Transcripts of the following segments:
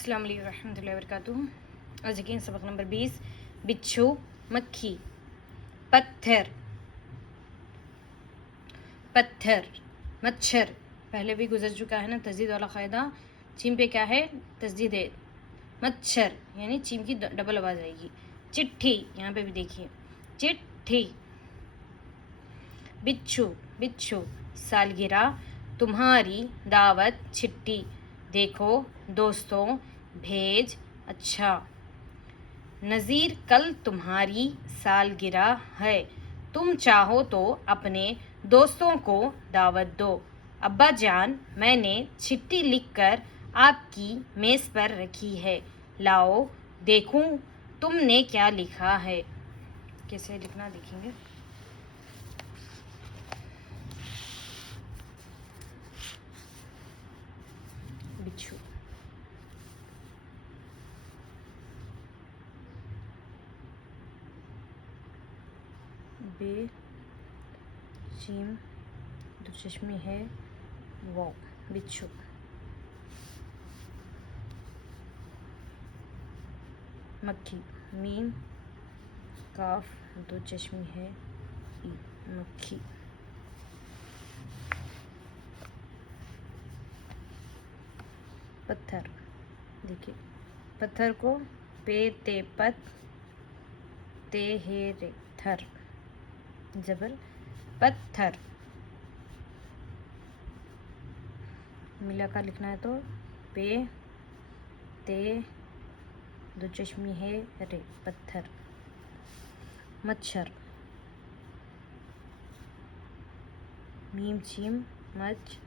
अस्सलाम वालेकुम रहमतुल्लाहि व बरकातुहू। आज यकीन सबक नंबर 20। बिच्छू, मक्खी। पत्थर, पत्थर। मच्छर पहले भी गुजर चुका है ना, तस्दीद वाला कायदा। चीम पे क्या है? तस्दीद है। मच्छर यानी चीम की डबल आवाज आएगी। चिट्ठी, यहाँ पे भी देखिए, चिट्ठी। बिच्छू, बिच्छू। सालगिरह, तुम्हारी दावत चिट्ठी, देखो दोस्तों भेज अच्छा। नज़ीर, कल तुम्हारी सालगिरह है, तुम चाहो तो अपने दोस्तों को दावत दो। अब्बा जान, मैंने चिट्ठी लिखकर आपकी मेज़ पर रखी है, लाओ देखूं तुमने क्या लिखा है। कैसे लिखना देखेंगे। बिच्छू, बे चीम दो चश्मे है वो, बिच्छू। मक्खी, मीम काफ दो चश्मे है ई, मक्खी। पत्थर, देखिए पत्थर को पे ते पत ते हे रे थर, जबर पत्थर। मिलाकर लिखना है तो पे ते दो चश्मी है रे, पत्थर। मच्छर, मीम चीम मच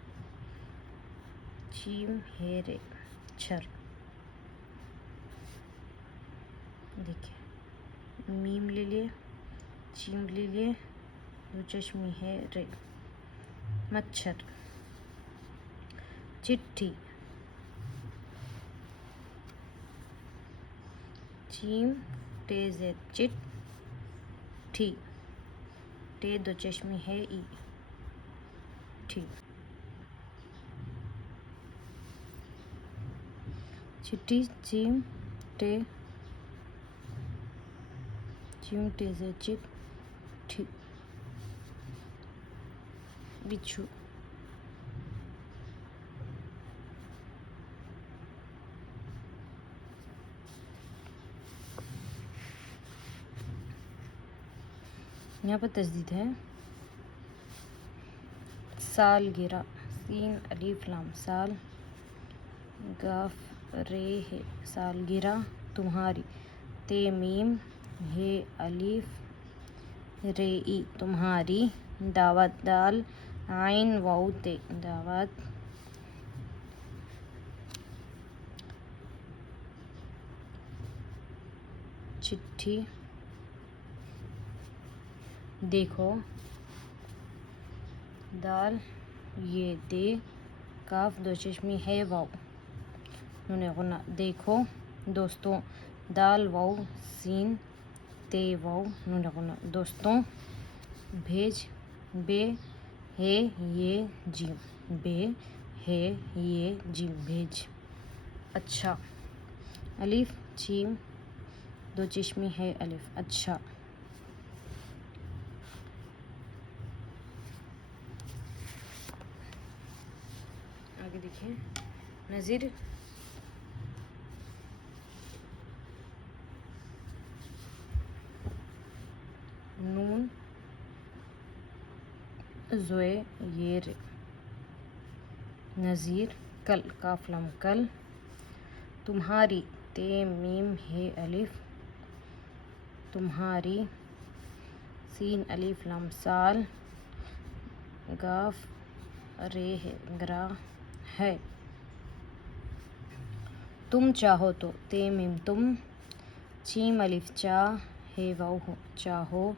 चीम है रे छर, देखिए मीम ले लिए, चीम ले लिए, दो चश्मी है रे, मच्छर। चिट्ठी, चीम टेजे चिट ठी, टे दो चश्मी है ई, ठी। चिट्ठी, चीम टेजे चिट ठी। बिच्छू, यहाँ पर तस्दीद है। सालगिरह, सीन अलीफ लाम साल, गाफ रे है सालगिरह तुम्हारी, ते मीम हे अलीफ रे ई तुम्हारी, दावत दाल आइन वाउ ते दावत। चिट्ठी, देखो दाल ये दे, काफ दो चश्मी है वाउ नूने गुना, देखो दोस्तों दाल वाउ सीन ते वाउ नूने गुना, दोस्तों। भेज, बे है ये जीम, बे है ये जीम, भेज अच्छा। अलिफ चीम दो चश्मी है अलिफ, अच्छा। आगे देखिए। नज़ीर, नून ज़ोए ये रे, नज़ीर कल काफलम कल, तुम्हारी ते मीम है अलिफ तुम्हारी, सीन अलिफ लम साल, गाफ रे है ग्रा है, तुम चाहो तो ते मीम तुम, चीम अलिफ चा है वाउ हो चाहो,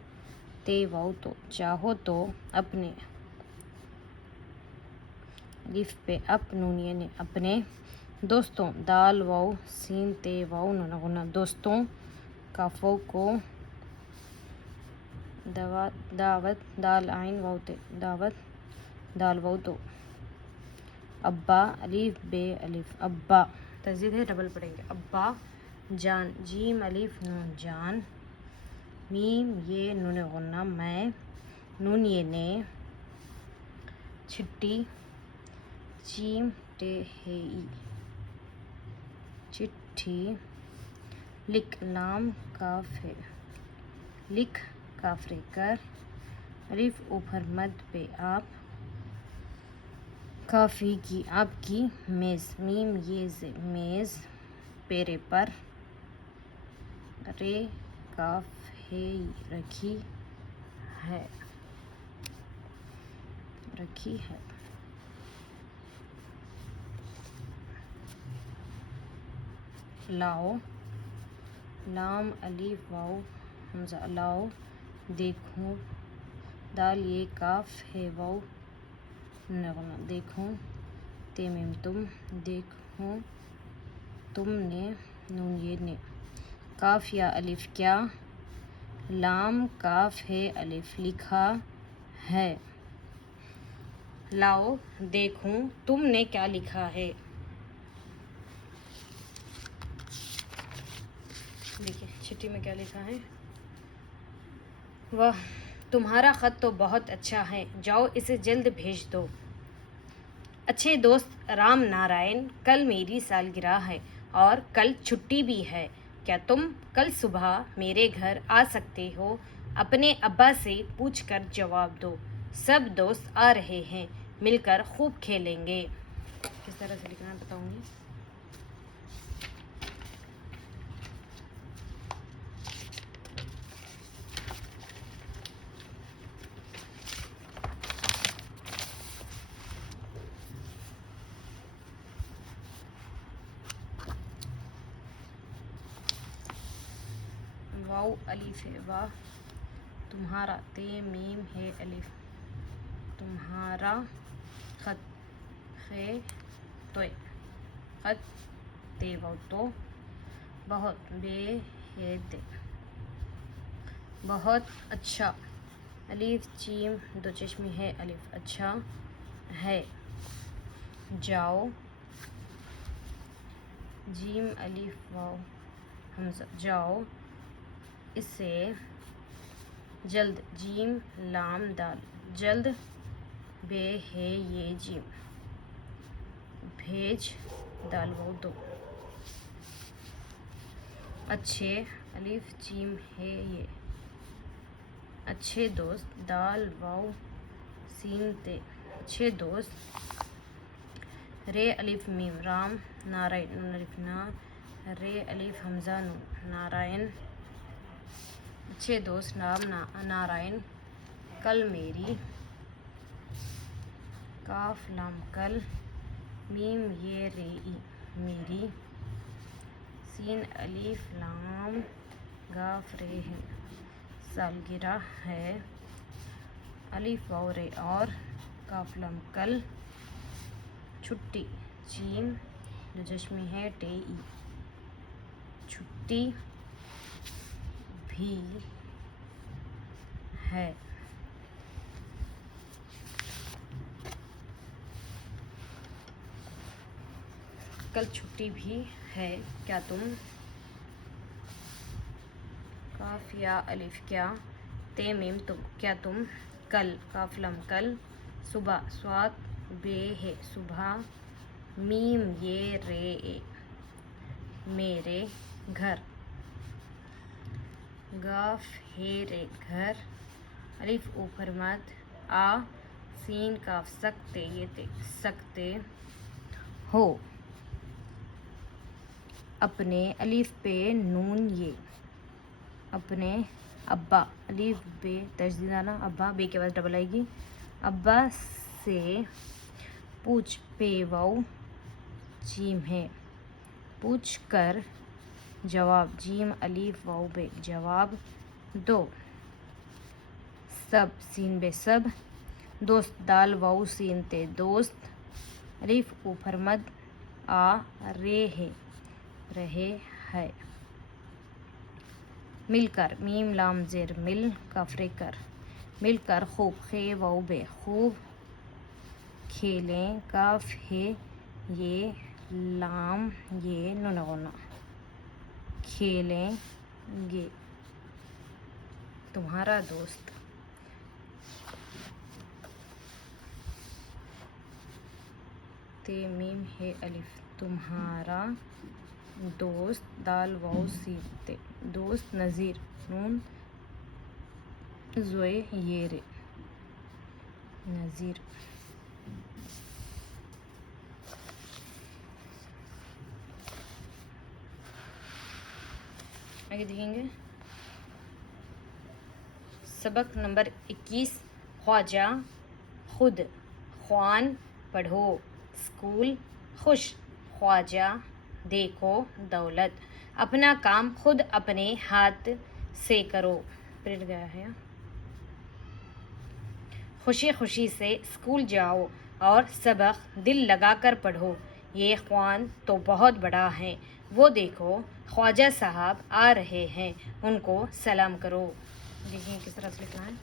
ते वाउ तो चाहो तो अपने, लिफ पे अप नूनिये ने अपने, दोस्तों दाल वाउ सीन ते वाउ नूना गुना, दोस्तों। काफो को दावत दाल आइन वाउ ते दावत, दाल वाउ तो। अब्बा अलीफ बे अलिफ अब्बा, तस्दीद है, डबल पढ़ेंगे। अब्बा जान, जीम अलिफ नून जान, मीम ये नून गुन्ना मैं, नून ये ने, चिट्टी चीम टे हे ई चिट्ठी, लिख लाम काफ है लिख काफरे कर, अलिफ ऊपर मद पे आप, काफ़ी की आपकी, मेज़ मीम ये से मेज़ पेरे पर, रे काफ है रखी है रखी है। लाओ लाम अलीफ वाओ हमजा लाओ, देखूं दाल ये काफ है वाओ नगना, देखूं तेमीम तुम, देखूं तुमने, नून ये ने, काफ या अलिफ क्या, लाम काफ है अलिफ लिखा है। लाओ देखूं तुमने क्या लिखा है। देखिए चिट्ठी में क्या लिखा है। वाह तुम्हारा ख़त तो बहुत अच्छा है, जाओ इसे जल्द भेज दो। अच्छे दोस्त राम नारायण, कल मेरी सालगिरह है और कल छुट्टी भी है। क्या तुम कल सुबह मेरे घर आ सकते हो? अपने अब्बा से पूछकर जवाब दो। सब दोस्त आ रहे हैं, मिलकर खूब खेलेंगे। किस तरह से लिखना है बताऊंगी। वाओ अलिफ है वाह, तुम्हारा ते मीम है अलिफ, तुम्हारा खत है तोय, खत ते वाओ तो, बहुत बे है ते, बहुत अच्छा, अलिफ चीम दो चश्मी है अलिफ अच्छा है। जाओ जीम अलिफ वाओ हमजा जाओ, इसे जल्द जीम लाम दाल जल्द, बे है ये जीम, भेज दाल वो दो। अच्छे अलिफ जीम है ये, अच्छे दोस्त दाल वाओ सीन ते, अच्छे दोस्त। रे अलिफ मीम राम नारायण नून अलिफ ना, रे अलिफ हमजा नून नारायण, अच्छे दोस्त नाम नारायण, कल मेरी, काफ लाम कल, मीम ये रे ई मेरी, सीन अलिफ लाम गाफ रे है सालगिरह है, अलिफ वाओ रे और, काफ लाम कल, छुट्टी चीम जो जश्मी है टे ई, छुट्टी भी है। कल छुट्टी भी है। क्या तुम, काफ या अलिफ क्या, ते मीम तुम, क्या तुम कल, काफ लम कल, सुबह स्वात बे है सुबह, मीम ये रे ए मेरे घर, गाफ हे रे घर, अलिफ ऊपर मत, आ सीन काफ सकते ये ते सकते हो। अपने अलिफ पे नून ये, अपने अब्बा अलिफ बे तजदीद आना, अब्बा बे के बाद डबल आएगी, अब्बा से पूछ पे वाओ जीम है, पूछ कर जवाब जीम अलिफ वाओ बे जवाब दो। सब सीन बे सब, दोस्त दाल वाओ सीन ते दोस्त, अलिफ ऊपर मद, आ रे है रहे है। मिलकर मीम लाम जेर मिल काफरे कर, मिलकर खूब खे वाओ बे खूब, खेलें काफ है ये लाम ये नुन गुन्ना, खेलेंगे, तुम्हारा दोस्त, ते मीम है अलिफ, तुम्हारा दोस्त, दाल वाउ सीन ते, दोस्त नज़ीर, नून ज़ोए ये रे, नज़ीर। आगे देखेंगे सबक नंबर 21, ख्वाजा, खुद, ख्वान, पढ़ो, स्कूल, खुश, ख्वाजा, देखो, दौलत, अपना काम खुद अपने हाथ से करो, प्रिंट गया है। खुशी खुशी से स्कूल जाओ और सबक दिल लगाकर पढ़ो, ये ख्वान तो बहुत बड़ा है, वो देखो ख्वाजा साहब आ रहे हैं, उनको सलाम करो। देखिए किस तरह से लिखना है।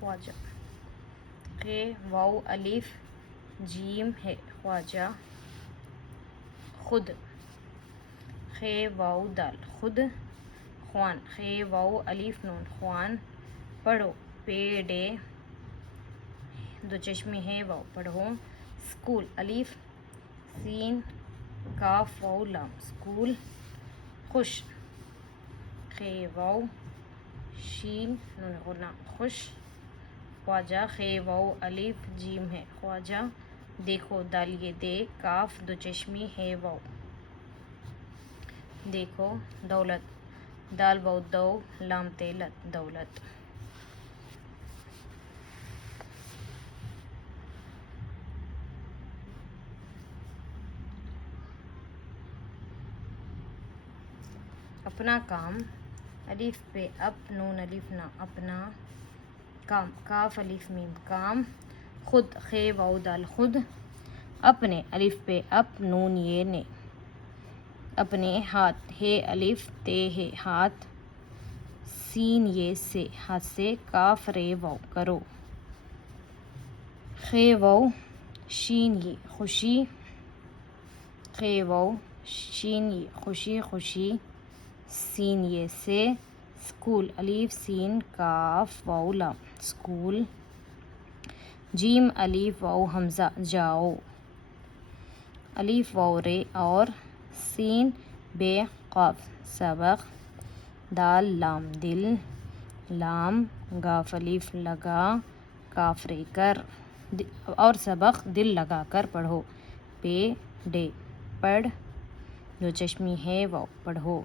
ख्वाजा, खे वाउ अलिफ जीम है, ख्वाजा, खुद, खे वाउ दाल, खुद, ख्वान, खे वाउ अलिफ नून, ख्वान, पढ़ो, पेड़े दो चश्मे है वाउ, पढ़ो, स्कूल, अलिफ सीन काफ वाउ लाम, स्कूल, खुश, खे वाउ शीन नून गुन्ना, खुश, ख्वाजा, खे वाउ अलिफ जीम है, ख्वाजा, देखो, दाल ये दे, काफ दो चश्मी है वाउ, देखो, दौलत, दाल वाउ दो, लाम तेलत, दौलत। अपना काम, अलिफ पे अप नून अलिफ ना, अपना काम, काफ अलिफ मीम, काम, खुद, खे वाउ दाल, खुद, अपने, अलिफ पे अप नून ये ने, अपने, हाथ, हे अलिफ ते है, हाथ, सीन ये से, हाथ से, काफ रे वाउ, करो, खे वाउ शीन ये, खुशी, खे वाउ शीन ये, खुशी खुशी, सीन ये से, स्कूल, अलीफ सीन काफ वाउ लाम, school, gym Alif wow Hamza, जाओ, अलीफ वाउ रे और, सीन बे काफ, सबक, दाल लाम दिल, लाम गाफ अलीफ लगा, काफ रे कर और सबक दिल लगा कर पढ़ो, पे डे पढ़, जो चश्मी है वाउ, पढ़ो,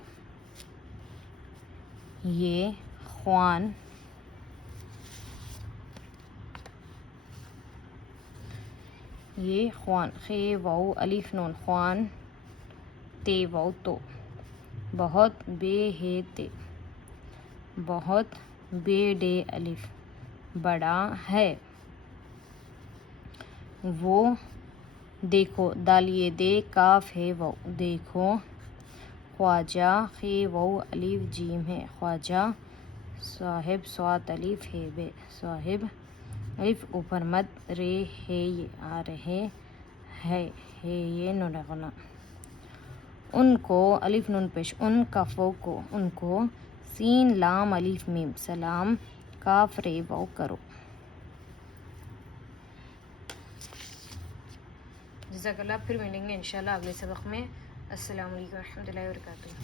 ये ख्वान, ये ख्वान, खे वाउ अलिफ नून, ख्वान, ते वाउ तो, बहुत बे है ते, बहुत बे डे अलिफ, बड़ा है, वो, देखो, दाल ये दे, काफ है वाउ, देखो, ख्वाजा, खे वाउ अलिफ जीम है, ख्वाजा, साहिब स्वात अलिफ है बे, साहिब, अलिफ ऊपर मद, रे है ये, आ रहे है ये नून गुना, उनको, अलिफ नून पेश, उन कफ़ों को, उनको, सीन लाम अलिफ मीम, सलाम, काफ रे वाउ करो। जज़ाकल्लाह। फिर मिलेंगे इंशाल्लाह अगले सबक में। अस्सलामु अलैकुम रहमतुल्लाहि व बरकातुहू।